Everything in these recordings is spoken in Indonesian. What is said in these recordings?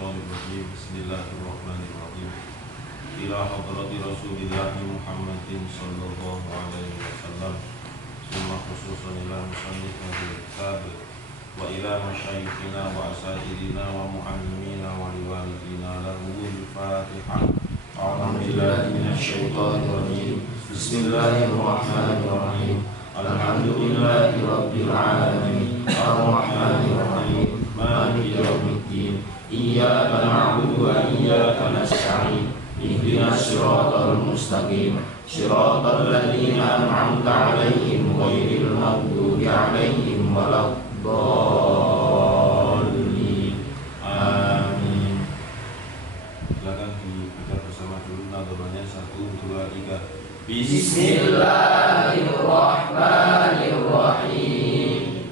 Minasyaitonirrajim. Bismillahirrahmanirrahim. Ila hadrati Rasulillahi Muhammadin sallallahu alaihi wasallam. Summa khususan ila musannif hadhil kitab wa ila masyayikhina wa asatirina wa muallimina wa liwalidina lahumul Fatihah. A'udzu billahi minasyaitonirrajim. Bismillahirrahmanirrahim. Alhamdulillahi rabbil alamin. Ar-Rahmanir Rahim. Maliki yaumiddin. Iyyaka na'budu wa iyyaka nasta'in. Ihdinas siratal mustaqim. Siratal ladzina an'amta 'alaihim ghairil maghdubi 'alaihim waladdallin. Amin. Silakan dibaca bersama dulu nadoranya 1, 2, 3. Bismillahirrahmanirrahim.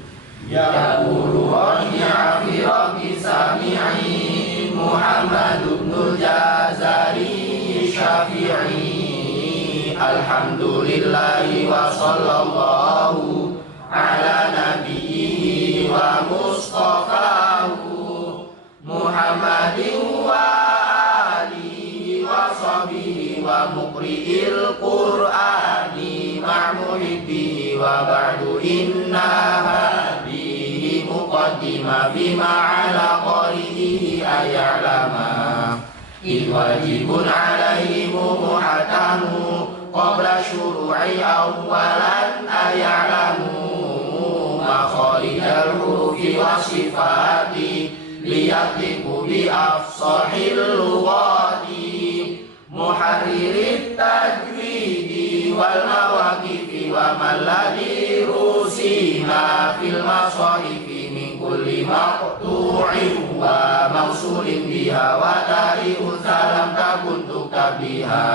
Yaqulu raji'a fi rabbi sami'i Muhammad ibnul Jazari Syafi'i. Alhamdulillahi wa sallallahu ala nabiyyi wa mustafahu Muhammadin wa alihi wa sahbihi wa muqri'il qur'ani ma'muhibbihi wa ba'du inna hadihi muqaddima bima ala qarihi aya'lama id wajibun alaihimu muhatamu qabla syuru'i awalan aya'lamu makharijal hurufi wa sifati liyatiku bi afsahil lughati muharririt tajwidi wal mawaqifi wa malladhi rusina fil masahifi min kulli maqtu'in wa mausulin biha wa tari'un salam takun tuktabiha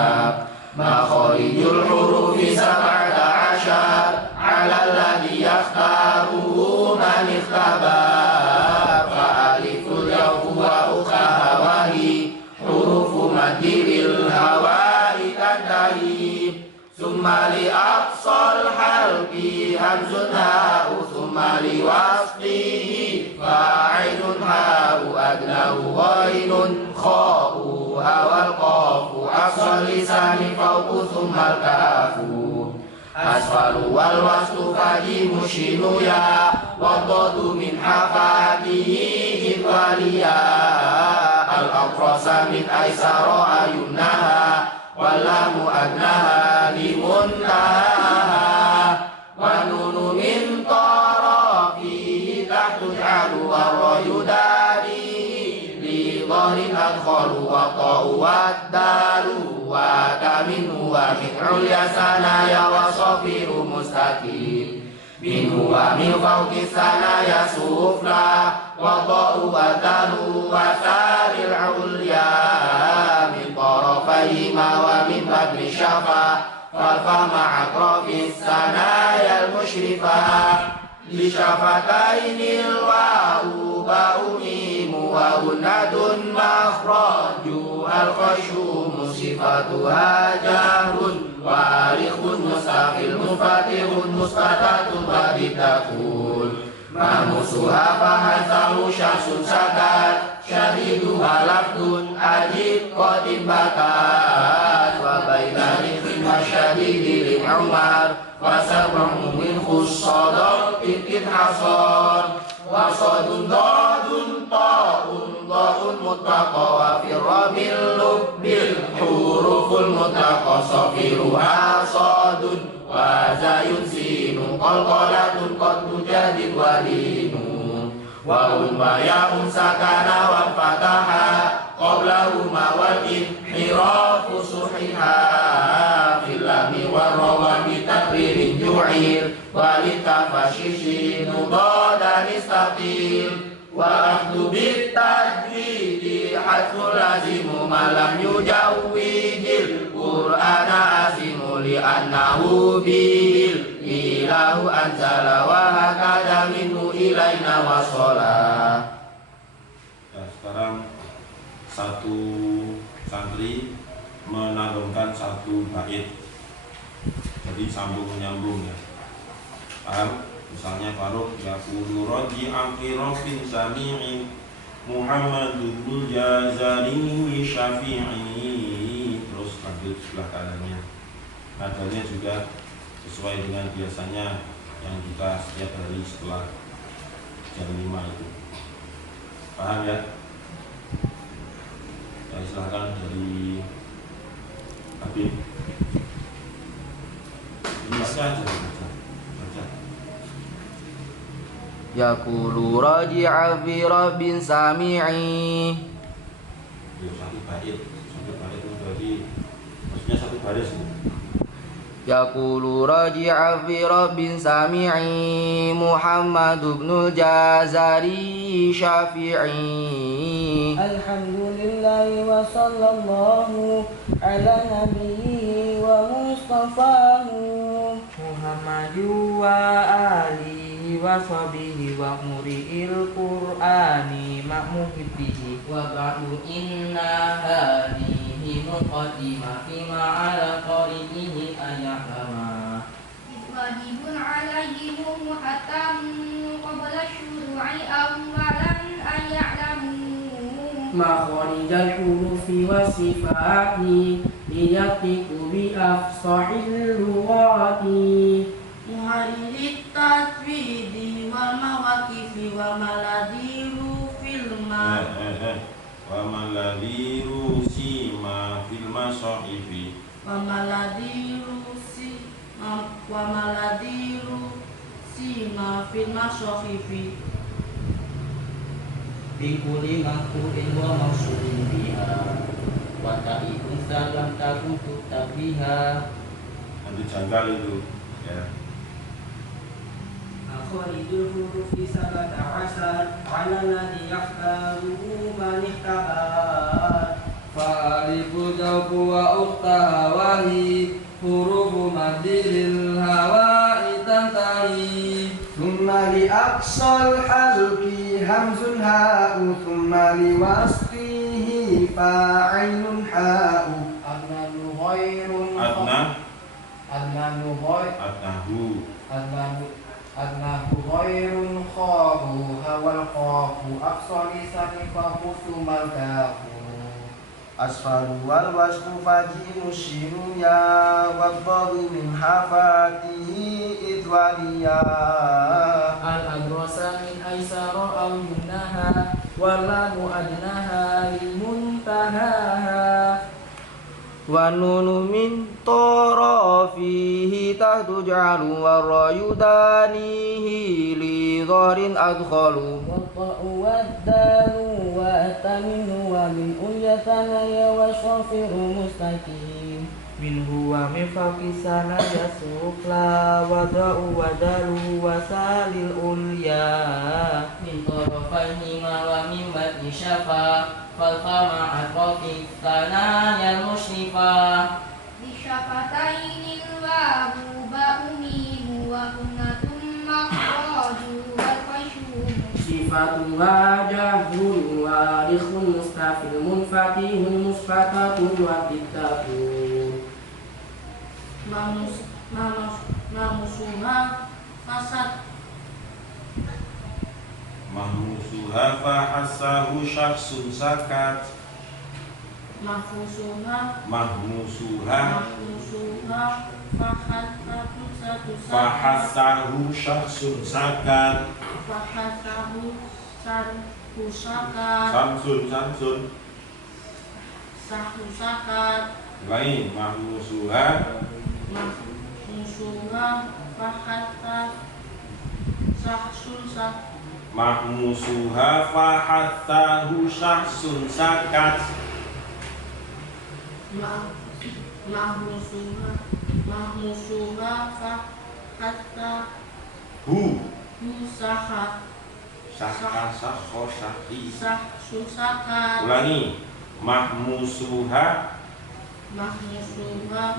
makharijul hurufi sab'ata asyar ala alladhi yakhtaruhu man ikhtabar fa aliful yawfu wa ukhaha wahi hurufu madhiril hawa'i tantahi summa li aqsal halqi hamzun ha'u summa li wasfihi fa'inun ha'u adnahu ghainun kha'u hawal qafu aqsal lisani fawqu summa al-kafu asfalu wal waslu fajimu shinu ya wadadu min hafatihi hidwaliya al-aqrasa min aisara ayunaha walamu adnaha limuntaha wa nunu min tarafihi tahtu ja'alu wa rayudari li dhahrin adkhalu wa ta'u wa dalu wa kaminu wa min ulya sanaya wa safiru mustaqim minhu wa min fawqi sanaya sufla wa ta'u wa dalu wa saril ulya min tarafayhima wa min badri syafa falfa ma'akrafis sanaya al-mushrifa li syafatainil wa'u ba'umimu wa unadun makhraju al-khashumu sifatuha jahrun warikhun mustaqil mufatihun mustatatun baditakul mamusuha fahasahu syamsun sakat syahiduha lafdun ajib qadim bakat wa bainani khimma syadidi lin umar wa sab'un min khussadar ikin hasar wa sadun dadun ta'un da'un mutlaqa wa firrabil lubbil huruful mutlaqa safiruha sadun wa zayun sinun qalqalatun qad tujadid walinu wa umma ya'un sakana wa fataha qablahuma wal inhirafu suhiha filami wa rawami takririn ju'ir walitafashishi nudadan istatil wa akhdu bitajwidi hadful lazimu malam yujawwidil qur'ana azimu li'annahu bil ilahu anzala wa hakada minhu ilaina wasala. Nah, sekarang satu santri menagungkan satu bait, jadi sambung menyambung ya. Paham? Misalnya Faruk yaqulu raji'an fi rabbin sami'in Muhammadul Jazari Syafi'i. Terus lanjut sebelah kanannya. Nadanya juga sesuai dengan biasanya yang kita setiap hari setelah jam 5 itu. Paham ya? Ya, silahkan dari Habib. Baca aja, baca. Yaqulu raji'a fi rabbin sami'i. Satu bait itu berarti maksudnya satu baris. Yaqulu raji'a fi rabbin sami'i Muhammad ibnul Jazari Syafi'i. Alhamdulillah wa sallallahu ala nabiyyi wa mustafahu Muhammadu wa alihi wa sahbihi wa muri'il qur'ani ma'muhibbihi wa ba'du inna hadihi muqaddimah fima ala qari'ihi ayahlama wajibun alaihim muhatam qabla syuru'i awwalan aya'lamu makharijal hurufi wa sifati liyatiku bi afsahil lughati muharirit tajwidi wa mawaqifi wa maladiru fil Wa maladiru sima fil masahifi. wa maladiru sima fil masahifi Bikuli mangku'in wa mangsu'in biha wa ta'ikun salam takun tuktab biha. Nanti janggal itu ya. Akharijul hurufi sabata asar ala ladhi yakhtaruhu man ihtabar fa'alifu jawbu wa ukhtaha wahi hurufu madiril hawa'i tantahi thumma li aqsal halqi hamzun ha'u thumma li wasfihi fa'ainun ha'u adnanu ghairun adnahu ghairun khabu hawal qafu aqsali sanifahu sumal kafu asfalu wal wasfu fajimu shinu ya wabbalu min hafatihi idwaliya al-agrosa min aisara aw yumnaha walamu adnaha lil muntaha wa nunu min tarafihi tahtuj'alu wa rayudanihi li dharin adkhalu wa dalu wa taminu wa min ulyatana ya wa syafiru mustaqim minhu wa min faqisana ya sufla wa da'u wa dalu wa salil ulya min tarafaihi ma wa min batni syafa falfama atrofi tananya musyrifah bisyafatainil wawu ba'umimu wa kunnatum makhraju wal qashum sifatuha jahrun warikhun mustafil munfatihun musfatatun wa kitabun mamusuha fasad Mahmusuha fa hasahu syakhsun sakat. Mahmusuha fahasahu syakhsun sakat. Samsun lain mahmusuha fahasahu mahmusuha fahathahu syakhsun sakat. mahmusuha fahathahu sakat sakho syahi. sahsun sakat. Ulangi. Mahmusuha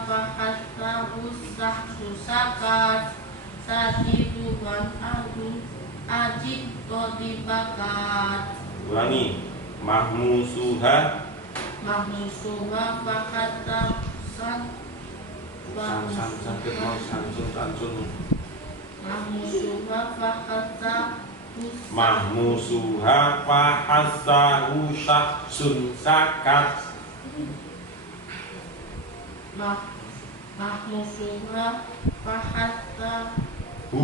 fahathahu sahsun sakat sahidu wan ajib qodibakat. Ulangi. Mahmusuha fahathahu sansun mahmusuha fahathahu mahmusuha fahassahu syahsun sakat. Mahmusuha fahassahu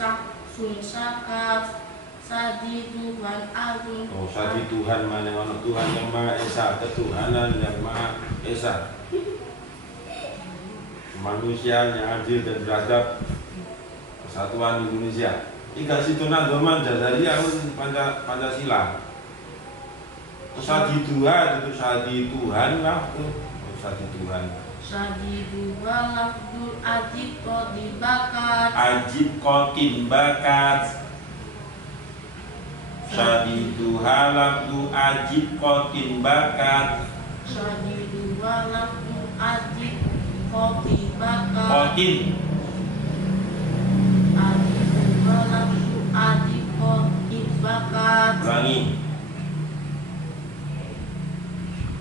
syahsun sakat. Sadi Tuhan agung. Oh, sadi Tuhan mana Tuhan yang Maha Esa, ketuhanan yang Maha Esa. Manusia yang adil dan beradab, Persatuan Indonesia. Iga situ nadoman jazari Pancasila. Sadi Tuhan itu sadi Tuhan lah tuh. Sadi Tuhan. Sadi Tuhan lafdul ajib kotin bakat. Ajib kotin bakat. Sadi Tuhan lafdu ajib kotin bakat. Sadi Tuhan lafdul ajib kotin bakat. Kotin. Sadi Tuhan lafdul ajib kotin bakat. Ulangi.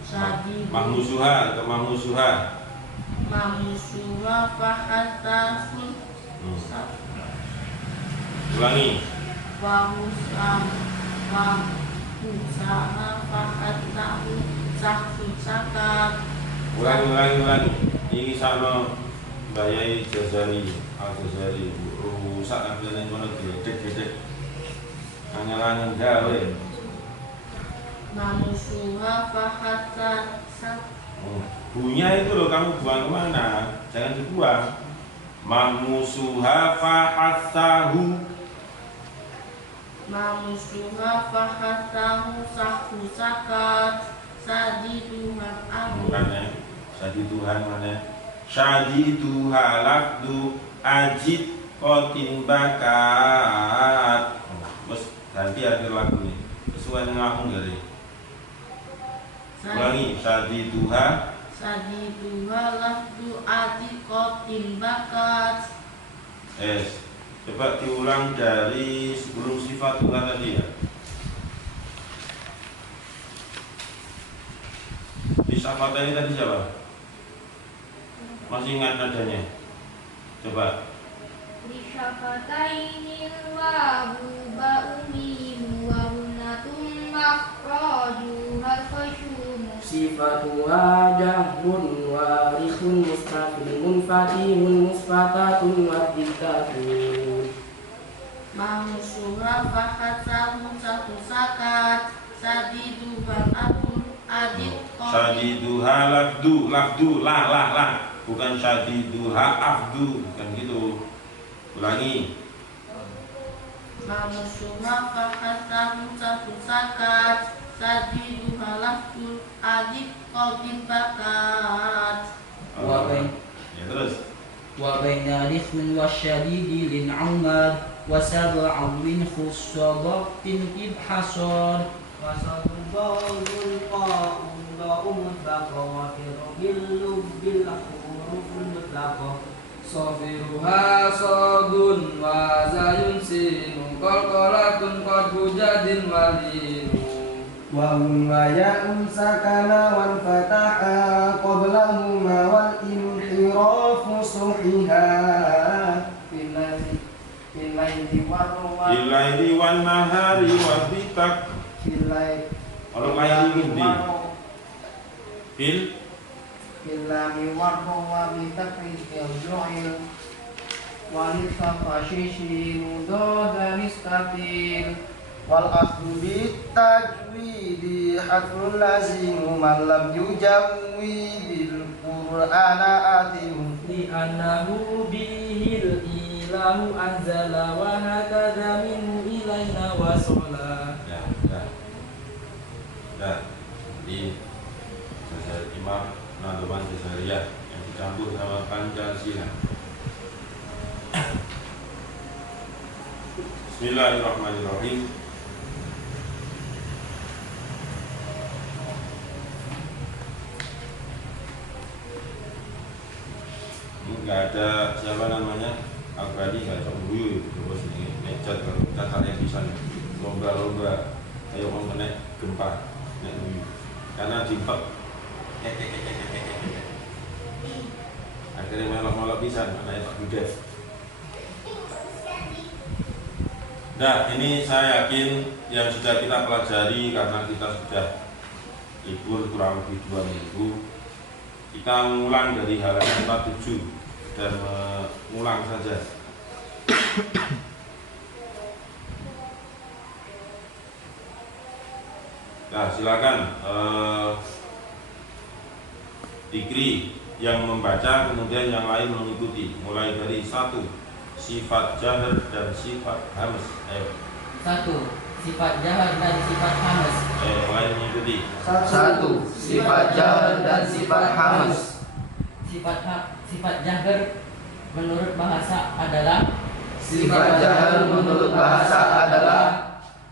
Sadi Mahmusuha atau mahmusuha. Mahmusuha fahatasun. Ulangi. Wahusaha fahatahu sahsun sakat. Ulangi. Ini sama Bayai Jazari, Al-Jazari. Rusak ambilnya mana gede. Angel-angel gawe. Mahmusuha fahatasan. Bunya itu loh kamu buang kemana? Jangan dibuang. Mahmusuha fahatahu. Mahmusuha fahatahu sahsun sakat. Sadi Tuhan agung. Bukan ya, Sadi Tuhan mana? Sadi Tuhan lafdu ajib kotin bakat. Terus ganti akhir lagu nih sesuai dengan aku nggak deh? Ulangi. Sadi Tuhan. Sadi Tuhan lafdu ajib kotin bakat. Coba diulang dari sebelum sifat Tuhan tadi ya. Di syafaat ini tadi siapa? Masih ingat nadanya? Coba. Di syafatainil wawu ba'umimu wa hunnatum makhrajuhal khashumu. Sifatuha jahrun warikhun mustaqilun fatihun musfatatun wadiddatun. Mahmusuha fahatahu sahsun sakat. Sadi Tuhan agung adit Sadi Tuhan lafdu la bukan Sadi Tuhan afdu, bukan gitu. Ulangi. Mahmusuha fahatahu sahsun sakat. Sadi Tuhan lafdul adit kotin bakat. Ya terus. Wa baina rifmin wa syadidi lin umad wa sab'awin khussadaqtin ibhasar wa sadudul qa'u mutlaqa wa firbil lubbil huruful mutlaqa. Sofiruha sodun wa zayun sinu qalqalatun qad hujadin walinu. Wawun wa ya'un sakana wal fataha qablahuma wal inhirafu suhiha. Bilaili wan nahari wa bitak. Orang lain ini Bilami warhu wa bitakri ju'il walisa fashishi mudodan istatil wal akhdu bitajwidi hadrul lazimu man lam yujawwi bil qur'ana atimu Li annahu bihil ilahu anzala wa hakadha minhu ilayna wa sola. Di Jazari Imam Nadoman Jazariyah yang dicampur sama Pancasila. Bismillahirrahmanirrahim. Nggak ada siapa namanya Al-Bani, nggak ada Buyu terus ini necat kalau kakaknya bisa lomba-lomba ayo mau menek gempa nek Buyu karena dimpek akhirnya malah bisa anaknya Pak Budet. Nah, ini saya yakin yang sudah kita pelajari karena kita sudah libur kurang lebih 2 minggu. Kita mengulang dari halaman 47 dan mengulang saja. Nah, silakan Dikri yang membaca, kemudian yang lain mengikuti. Mulai dari 1, sifat jahar dan sifat hamas. Ayo. 1. Sifat jahar dan sifat hamas. Ayo, yang lain mengikuti. 1. Sifat jahar dan sifat hamas. Sifat jahar menurut bahasa adalah Sifat jahar menurut bahasa adalah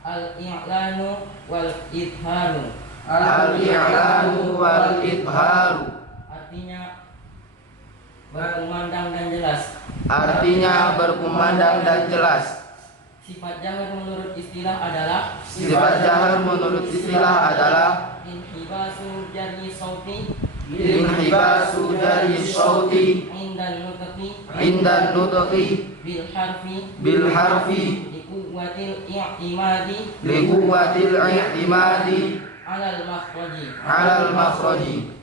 al-i'lanu wal idharu. al-i'lanu wal idharu. Artinya berkumandang dan jelas. Artinya berkumandang dan jelas. Sifat jahar menurut istilah adalah Sifat jahar menurut istilah adalah inhibasu jari sauti inhibasu dari sauti indan nutqi indan nutqi bil harfi bil harfi liquwatil i'timadi liquwatil i'timadi alal makhraji.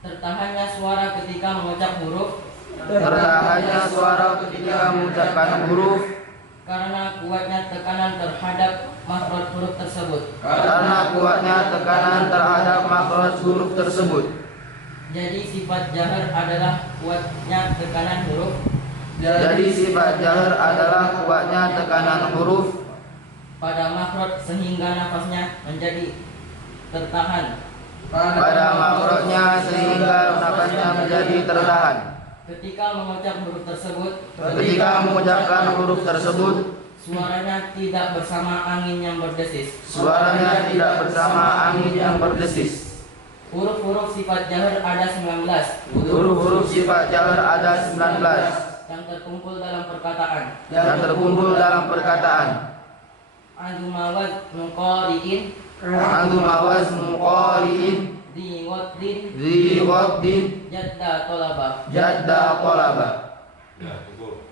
Tertahannya suara ketika mengucap huruf karena kuatnya tekanan terhadap makhraj huruf tersebut. Jadi sifat jahar adalah kuatnya tekanan huruf pada makhraj sehingga nafasnya menjadi tertahan. Ketika mengucapkan huruf tersebut, suaranya tidak bersama angin yang berdesis. Huruf-huruf sifat jahar ada 19. Yang terkumpul dalam perkataan. Adumawaz nuqari'in di waddin jadda tolaba. Ya, cukup.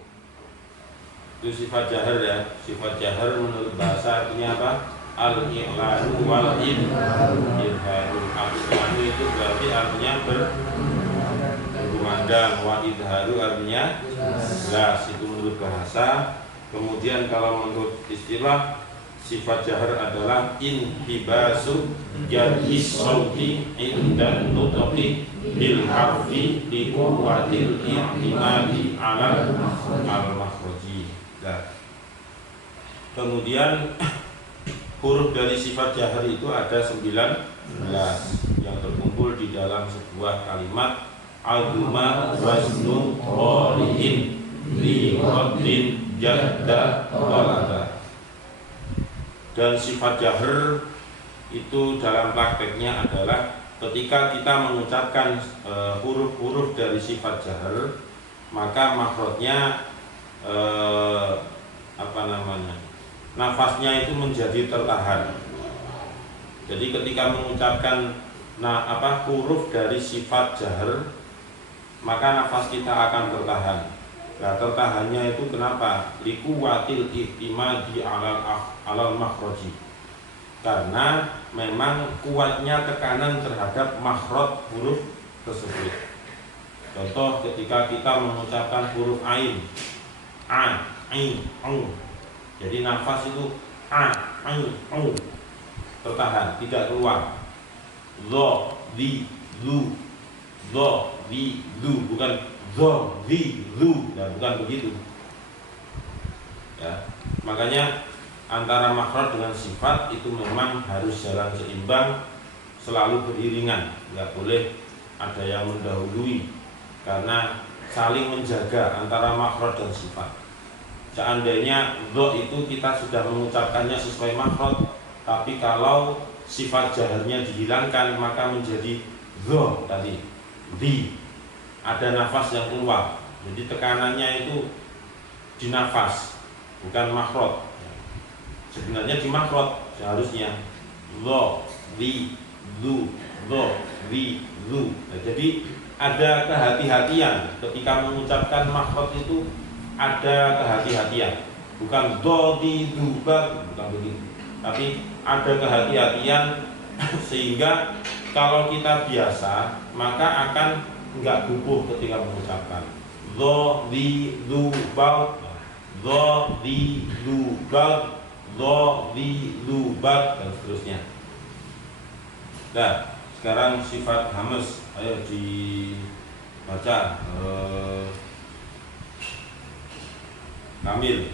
Itu sifat jahar ya. Sifat jahar menurut bahasa artinya apa? Al-i'lanu wal idharu. Al-i'lanu itu berarti artinya berkumandang, wal idharu artinya jelas. Itu menurut bahasa. Kemudian kalau menurut istilah, sifat jahar adalah inhibasu jari sauti indan nutqi bil harfi li quwwatil i'timadi alal makhraji. Nah, kemudian huruf dari sifat jahar itu ada 19 yang terkumpul di dalam sebuah kalimat Al-Duma waznu qari'in li waddin jadda tolaba. Dan sifat jahar itu dalam prakteknya adalah ketika kita mengucapkan huruf-huruf dari sifat jahar, maka makhrajnya nafasnya itu menjadi tertahan. Jadi ketika mengucapkan huruf dari sifat jahar, maka nafas kita akan tertahan. Nah, tertahannya itu kenapa? Liquwatil i'timadi alal makhraji. Karena memang kuatnya tekanan terhadap makhraj huruf tersebut. Contoh ketika kita mengucapkan huruf ain, a, ain, au. Jadi nafas itu a, ain, au. Tertahan, tidak keluar. Dho, di, lu. Dho, di, lu, bukan dho, di, lu. Nah, bukan begitu. Ya, makanya antara makhraj dengan sifat itu memang harus jalan seimbang, selalu beriringan, nggak boleh ada yang mendahului, karena saling menjaga antara makhraj dan sifat. Seandainya dho itu kita sudah mengucapkannya sesuai makhraj, tapi kalau sifat jaharnya dihilangkan maka menjadi dho tadi, di, ada nafas yang keluar. Jadi tekanannya itu di nafas, bukan makhraj. Sebenarnya di makhraj seharusnya dho, di, lu, dho, di, lu. Nah, jadi ada kehati-hatian ketika mengucapkan makhraj itu, ada kehati-hatian. bukan dodidubak, bukan begitu. Tapi ada kehati-hatian sehingga kalau kita biasa maka akan nggak gugup ketika mengucapkan dodidubak, dodidubak, dodidubak dan seterusnya. Nah, sekarang sifat hamas, ayo dibaca Kamil.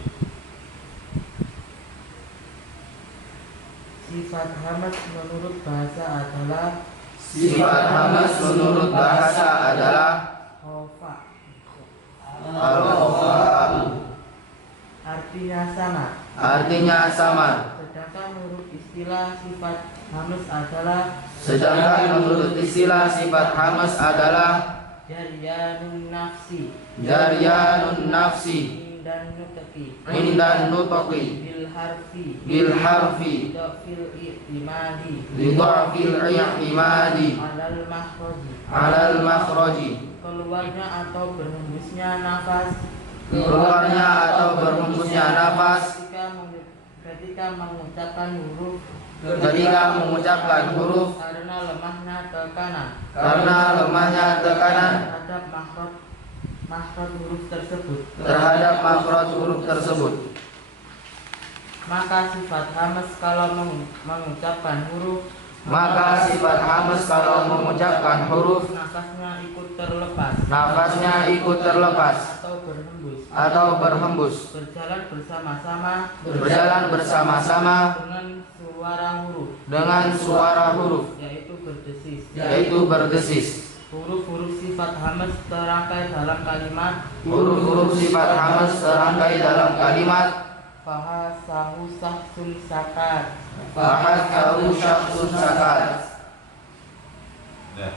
Sifat hamas menurut bahasa adalah Sifat hamas menurut bahasa adalah khofa. al-khofa'u, Artinya sama. artinya sama. Sedangkan menurut istilah sifat hamas adalah Sedangkan menurut istilah sifat hamas adalah jaryanun nafsi jaryanun nafsi dan nutqi indan nutqi bil harfi bil harfi fil i'timadi lidhafil i'timadi alal makhraji, alal makhraji, keluarnya atau berhembusnya nafas keluarnya atau berhembusnya nafas ketika mengucapkan huruf karena lemahnya tekanan terhadap makhraj huruf tersebut. terhadap makhraj huruf tersebut. Maka sifat hamas kalau mengucapkan huruf Maka sifat hamas kalau mengucapkan huruf nafasnya ikut terlepas nafasnya ikut terlepas atau berhembus berjalan bersama-sama dengan suara huruf yaitu berdesis. Huruf-huruf sifat hamas terangkai dalam kalimat Huruf-huruf sifat hamas terangkai dalam kalimat fahasahu sahsun sakat. fahasahu syakhsun sakat. Nah,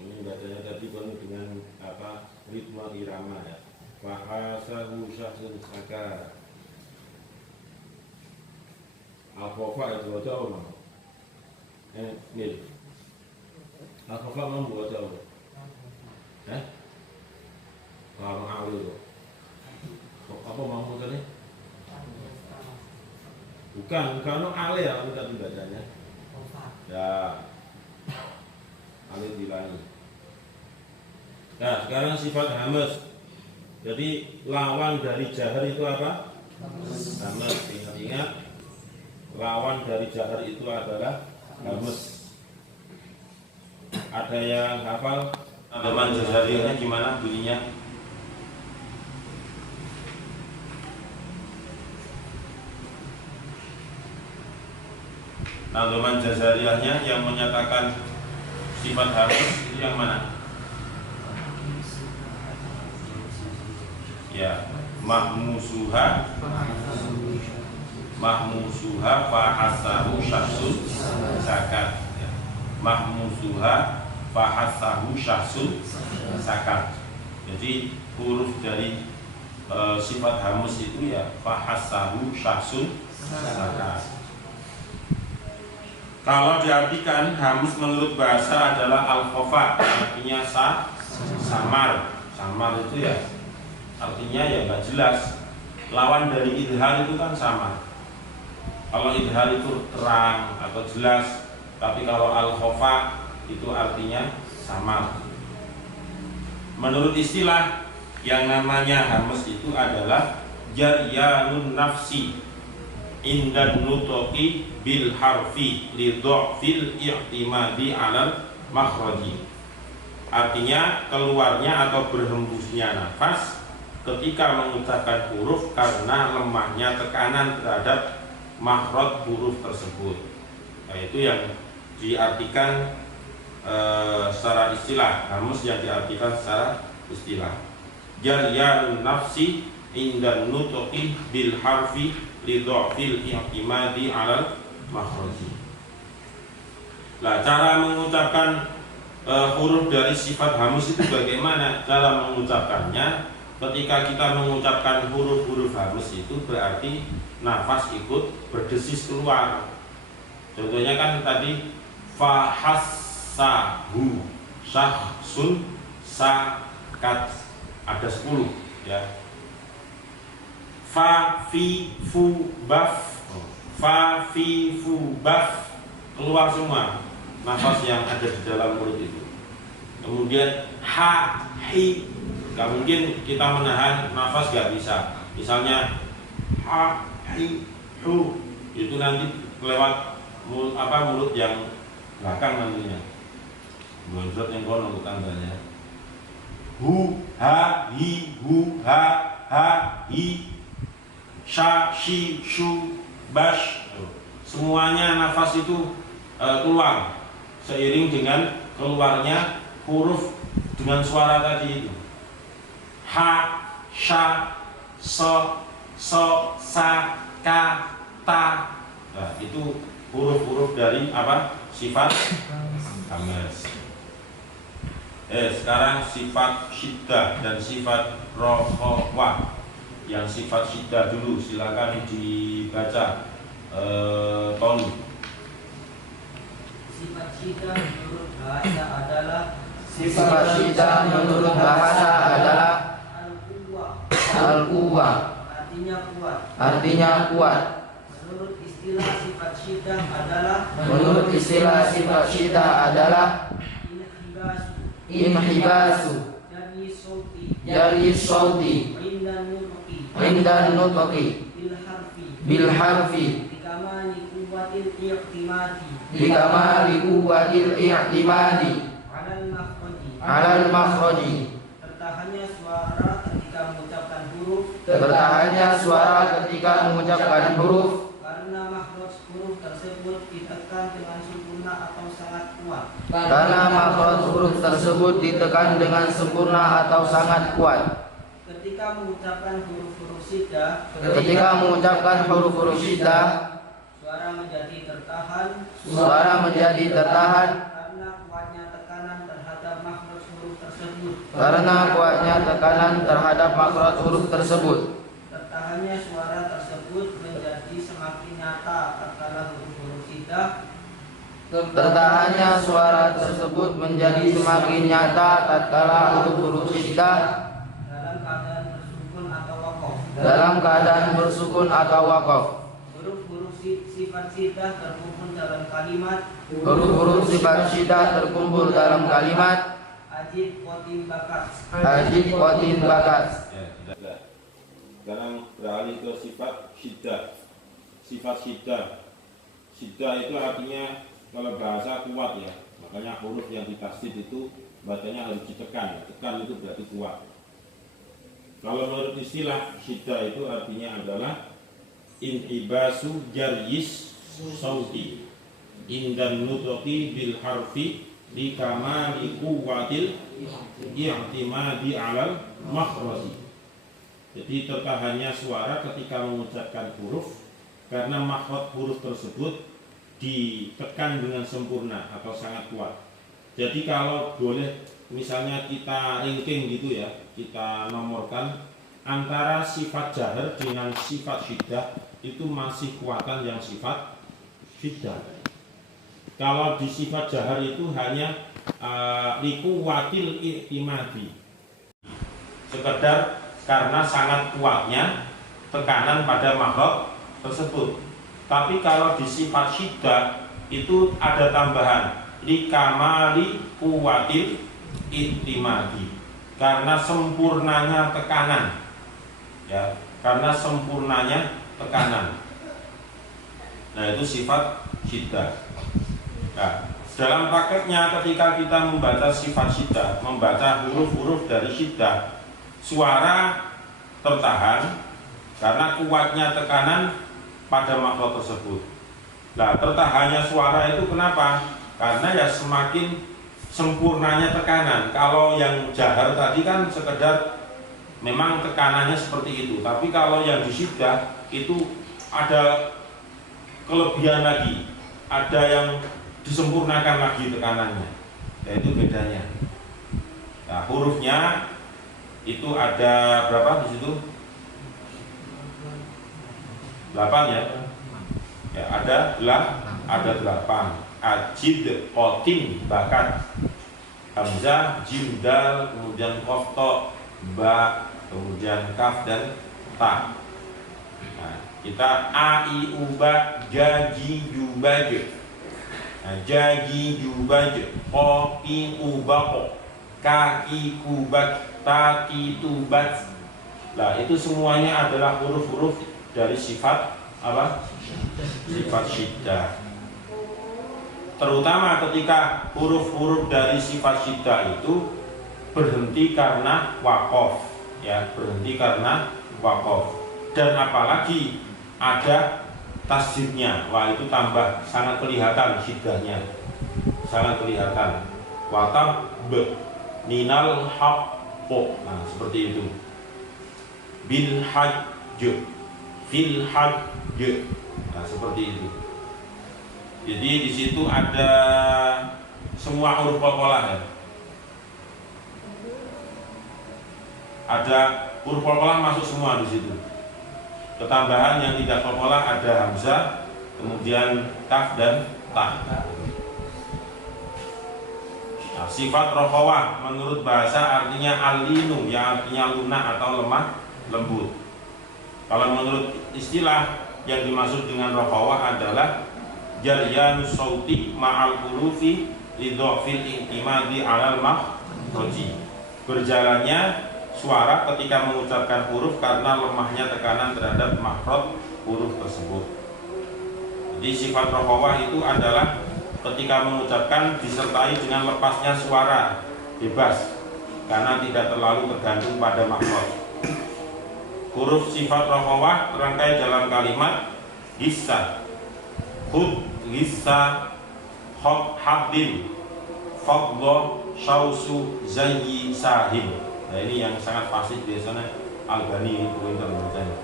ini bacanya tadi penuh dengan apa, ritme irama ya. Fahasahu syakhsun sakat. Al-Khofa itu baca apa Bang? Nih Al-Khofa mau baca apa? Kalau awal itu apa mau bacanya? Bukan ale ya kamu tadi bacanya. Ya, ale dilangi. Nah, sekarang sifat hamas. Jadi lawan dari jahar itu apa? Hamas. Ingat-ingat, lawan dari jahar itu adalah hamas. Ada yang hafal Andaman jazariyahnya gimana bunyinya? Andaman jazariyahnya yang menyatakan sifat hamas itu yang mana? Ya, mahmusuha fahasahu syakhsun sakat. Mahmusuha fahasahu syakhsun sakat. Jadi huruf dari sifat hamus itu ya fahasahu syakhsun sakat. Kalau diartikan hamus menurut bahasa adalah al-khofa, artinya samar. Samar itu ya artinya ya nggak jelas. Lawan dari idhar itu kan samar. Kalau idhar itu terang atau jelas, tapi kalau al-khofa itu artinya samar. Menurut istilah yang namanya hamus itu adalah jaryanun nafsi indan nutoki bil harfi lidhafil i'timadi alal makhraji. Artinya keluarnya atau berhembusnya nafas ketika mengucapkan huruf karena lemahnya tekanan terhadap makhraj huruf tersebut. Nah, itu yang diartikan secara istilah, hamus yang diartikan secara istilah. Jaryanun nafsi indan nutoki bil harfi lidhafil i'timadi alal makhraji. Nah, cara mengucapkan huruf dari sifat hamus itu bagaimana? Cara mengucapkannya, ketika kita mengucapkan huruf-huruf hamus itu berarti nafas ikut berdesis keluar. Contohnya kan tadi fahassahu syakhsun sakat, ada 10 ya. fa fi fu baf, fa fi fu baf, keluar semua nafas yang ada di dalam mulut itu. Kemudian ha hi, nggak mungkin kita menahan nafas, nggak bisa. Misalnya ha hi hu, itu nanti lewat mulut yang belakang nantinya, gonjot yang kono tetangganya. Hu ha hi, hu ha hi, sha shi shu bash, semuanya nafas itu keluar seiring dengan keluarnya huruf dengan suara tadi itu. Ha, sha, so, sa, ka, ta. Nah, itu huruf-huruf dari apa? Sifat hamzah. Sekarang sifat syiddah dan sifat rokhawah. Yang sifat syiddah dulu, silakan dibaca Tony. Sifat syiddah menurut bahasa adalah Sifat syiddah menurut bahasa adalah al-quwwah, artinya kuat. Menurut istilah sifat syiddah adalah inhibasu jari sauti indan nutqi bil harfi likamali quwwatil i'timadi alal makhraji, tertahannya suara ketika mengucapkan huruf karena makhraj huruf tersebut ditekan dengan sempurna atau sangat kuat. Ketika mengucapkan huruf-huruf syiddah, suara menjadi tertahan karena kuatnya tekanan terhadap makhraj huruf tersebut. Tertahannya suara tersebut menjadi semakin nyata tatkala huruf-huruf syiddah dalam keadaan bersukun atau waqaf. Huruf-huruf sifat syiddah terkumpul dalam kalimat ajib qatin bakas. Sekarang beralih ke sifat syiddah. Sifat syiddah itu artinya kalau bahasa kuat ya. Makanya huruf yang ditasdid itu bacanya harus ditekan. Tekan itu berarti kuat. Kalau menurut istilah syiddah itu artinya adalah inhibasu jaryis sauti indan nutqi bil harfi li kamali quwwatil i'timadi alal makhraji. Jadi tertahannya suara ketika mengucapkan huruf karena makhraj huruf tersebut ditekan dengan sempurna atau sangat kuat. Jadi kalau boleh misalnya kita ranking gitu ya, kita nomorkan antara sifat jahar dengan sifat syiddah itu masih kuatan yang sifat syiddah. Kalau di sifat jahar itu hanya liquwatil i'timadi, sekedar karena sangat kuatnya tekanan pada makhluk tersebut. Tapi kalau di sifat syiddah itu ada tambahan likamali quwwatil i'timadi, karena sempurnanya tekanan ya, karena sempurnanya tekanan. Nah, itu sifat syiddah. Nah, dalam prakteknya ketika kita membaca sifat syiddah, membaca huruf-huruf dari syiddah, suara tertahan karena kuatnya tekanan pada makhluk tersebut. Nah, tertahannya suara itu kenapa? Karena ya semakin sempurnanya tekanan. Kalau yang jahar tadi kan sekedar memang tekanannya seperti itu, tapi kalau yang di syiddah itu ada kelebihan lagi, ada yang disempurnakan lagi tekanannya. Nah, itu bedanya. Nah, hurufnya itu ada berapa di situ? 8 ya. Ya, ada 8. Ajid, qatin, bakat. Hamzah, jim, dal, kemudian qaf, ta, ba, kemudian kaf dan ta. Kita a i u ba ja ji ju ba je. Nah, ja ji ju ba je. Ko ki u ba ko. Ka ki ku ba ta ki tu ba. Nah, itu semuanya adalah huruf-huruf dari sifat apa? Sifat syiddah. Terutama ketika huruf-huruf dari sifat syiddah itu berhenti karena waqaf, ya, berhenti karena waqaf. Dan apalagi ada tasdidnya, wah itu tambah sangat kelihatan syiddahnya, sangat kelihatan. Watab b minal haqqo, nah seperti itu. Bil hajj, fil hajj, nah seperti itu. Jadi di situ ada semua huruf qalqalah, ya. Ada huruf qalqalah masuk semua di situ. Ketambahan yang tidak qalqalah ada hamzah, kemudian kaf dan ta. Nah, sifat rokhawah menurut bahasa artinya alinu, yang artinya lunak atau lemah lembut. Kalau menurut istilah yang dimaksud dengan rokhawah adalah jaryanus sauti ma'al hurufi lidhafil intimadi 'alal makhraji. Berjalannya suara ketika mengucapkan huruf karena lemahnya tekanan terhadap makhraj huruf tersebut. Jadi sifat rokhawah itu adalah ketika mengucapkan disertai dengan lepasnya suara bebas karena tidak terlalu tergantung pada makhraj. Huruf sifat rokhawah terangkai dalam kalimat gissa, khud, gissa, khok, habdin, fadlo, syausu, zayyi, sahim. Nah ini yang sangat pasti biasanya Albani pointer bacanya.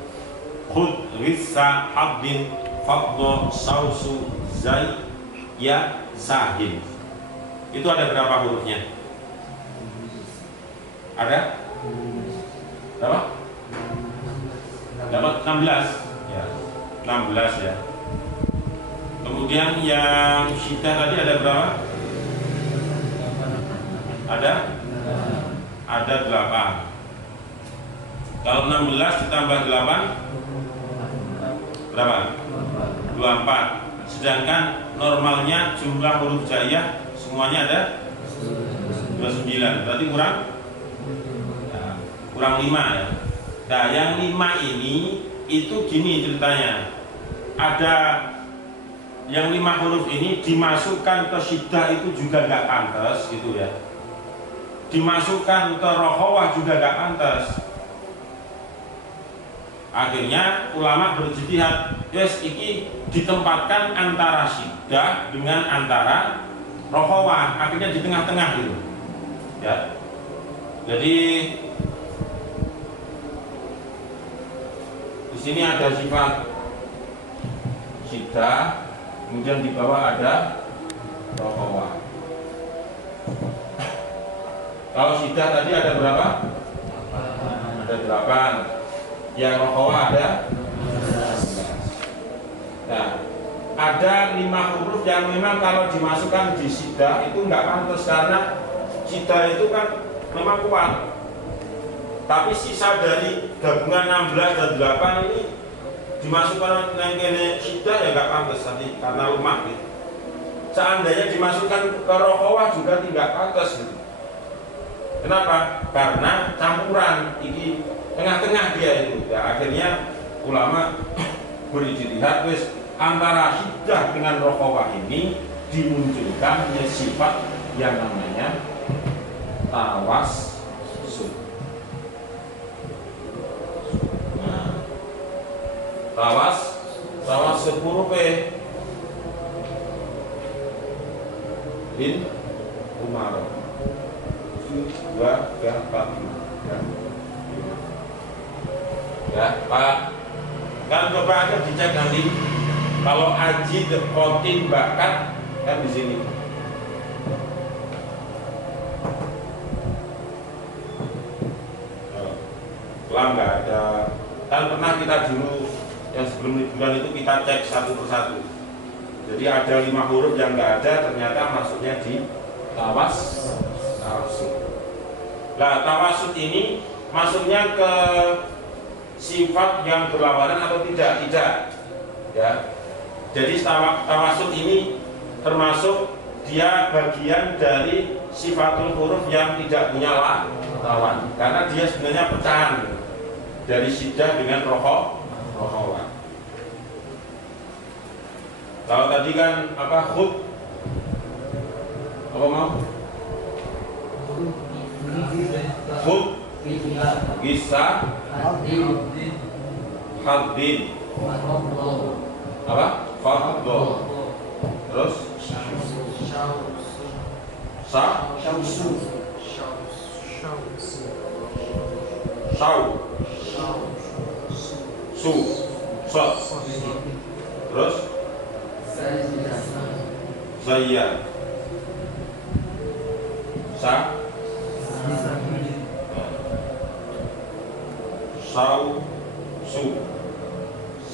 Khud, gissa, habdin, fadlo, syausu, zayya, sahim. Itu ada berapa hurufnya? Ada? Berapa? Dapat 16 ya, 16 ya. Kemudian yang syiddah tadi ada berapa? Ada 8. Kalau 16 ditambah 8 berapa? 24. Sedangkan normalnya jumlah huruf jaiyah semuanya ada 29. Berarti kurang 5 ya. Nah, yang 5 ini itu gini ceritanya. Ada yang 5 huruf ini dimasukkan ke syiddah itu juga gak pantas gitu ya. Dimasukkan ke rokhawah juga gak pantas. Akhirnya ulama berjihad, yes, iki ditempatkan antara syiddah dengan antara rokhawah. Akhirnya di tengah-tengah gitu. Ya. Jadi di sini ada sifat syiddah, kemudian di bawah ada rokhawah. Kalau syiddah tadi ada berapa? Ada 8. Yang rokhawah ada 11. Nah, ada 5 huruf yang memang kalau dimasukkan di syiddah itu nggak pantas karena syiddah itu kan memang kuat. Tapi sisa dari gabungan 16 dan 8 ini dimasukkan ke syiddah ya nggak pantas tadi karena lemah gitu. Seandainya dimasukkan ke rokhawah juga tidak pantas gitu. Kenapa? Karena campuran ini tengah-tengah dia itu. Ya, akhirnya ulama berijtihad wis antara syiddah dengan rokhawah ini dimunculkan sifat yang namanya tawas. Tawas sepuluh bin Umar 2, 3, 4, 5 ya Pak, kan coba aja dicek nanti kalau aji kotin bakat kan di sini. Kelam nggak ada, kan pernah kita dulu yang sebelum liburan itu kita cek satu persatu. Jadi ada 5 huruf yang nggak ada, ternyata masuknya di tawasud. Nah, tawasud ini masuknya ke sifat yang berlawanan atau tidak? Tidak. Ya. Jadi tawasud ini termasuk dia bagian dari sifatul huruf yang tidak punya lawan, karena dia sebenarnya pecahan dari syiddah dengan rokhawah. Kalau tadi kan apa khut, apa mau? Khut, gisa, haddin, apa? Faddo, terus terus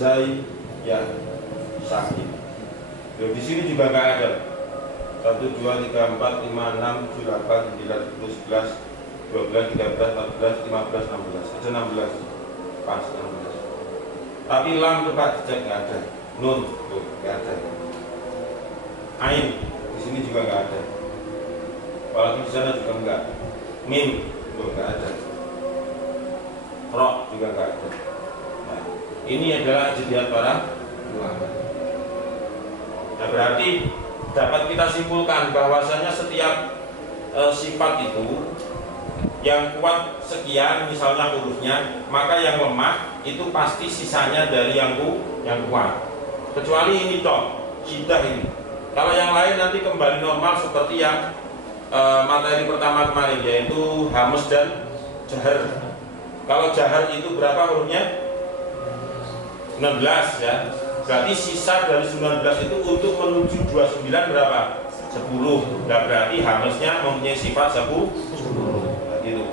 Zayya sakit. Di sini juga nggak ada 1, 2, 3, 4, 5, 6, 7, 8, 9, 10, 11, 12, 13, 14, 15, 16. Ada 16. Pas 16. Tapi lam coba cek nggak ada. Nun tuh nggak ada. Ain di sini juga nggak ada. Walaupun di sana juga nggak. Mim tuh nggak ada. Ro juga nggak ada. Nah, ini adalah ijtihad para ulama. Nah, berarti dapat kita simpulkan bahwasanya setiap sifat itu yang kuat sekian misalnya hurufnya, maka yang lemah itu pasti sisanya dari yang kuat. Kecuali ini toh, syiddah ini. Kalau yang lain nanti kembali normal seperti yang materi pertama kemarin, yaitu hamus dan jahar. Kalau jahar itu berapa hurufnya? 19 ya. Berarti sisa dari 19 itu untuk menuju 29 berapa? 10. Nah, berarti hamusnya mempunyai sifat 10. Nah, gitu.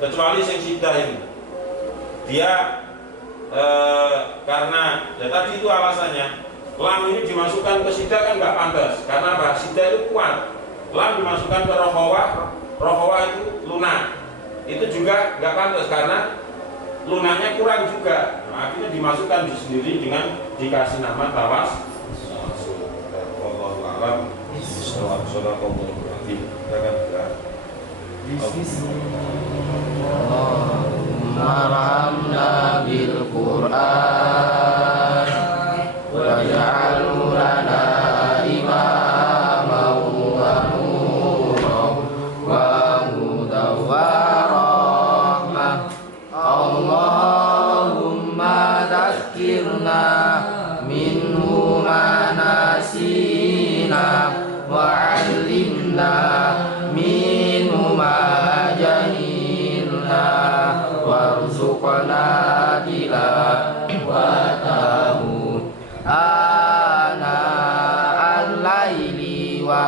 Kecuali yang syiddah ini, dia karena ya tadi itu alasannya lam ini dimasukkan ke syiddah kan nggak pantas. Karena apa? Syiddah itu kuat. Lam dimasukkan ke rokhawah itu lunak. Itu juga nggak pantas karena lunanya kurang juga. Nah, akhirnya dimasukkan sendiri dengan dikasih nama tawas. Wallahu a'lam. Allahumma bil Qur'an waj'alhu lana imaman wa nuran wa hudan wa rahmah. Allahumma dzakkirna minhu ma nasina wa 'allimna minhu ma jahilna warzuqna tilawatahu ana al-laili wa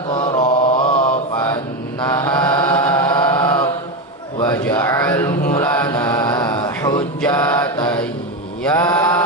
atrafan nahar waj'alhu lana hujjatan ya